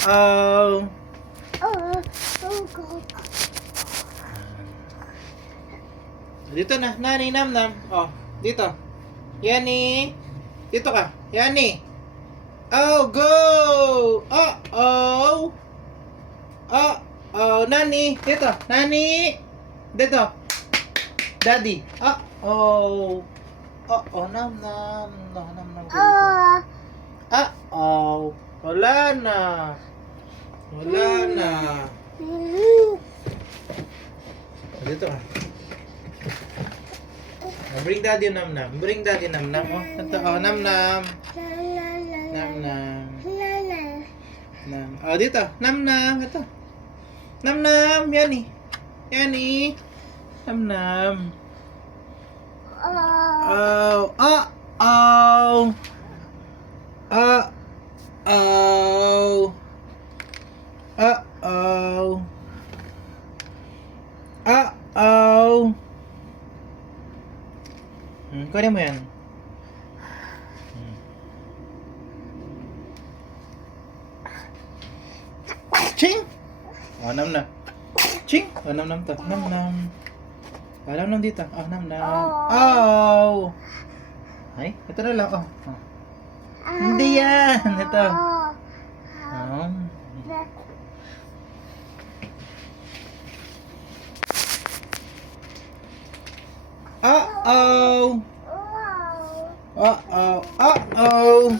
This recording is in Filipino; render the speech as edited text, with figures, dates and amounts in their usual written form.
Uh-oh. Dito na, Nani, Nam-Nam. Oh, dito. Yani. Dito ka. Yani. Oh, go! Uh-oh. Uh-oh. Nani. Dito. Nani. Dito. Daddy. Uh-oh. Uh-oh. Nam-Nam. Nam-Nam. Uh-oh. Wala na. Wala na. Dito ka. Bring daddy Nam-Nam. Bring daddy Nam-Nam. Oh, ito. Oh, Nam-Nam. Nam-Nam. Nam. Oh, dito. Nam-Nam. Ito. Nam-Nam. Yani. Yani. Nam-Nam. Oh. Uh-oh. Uh-oh. Uh-oh. Uh-oh. Kunin mo yan. Ching! Oh, Nam-Nam. Ching! Oh, Nam-Nam to. Nam-Nam. Oh, Nam-Nam dito. Oh, Nam-Nam. Oh! Ay, ito na lang. Oh. Oh. Hindi yan. Ito. Oh. Uh-oh. Uh-oh. Uh-oh.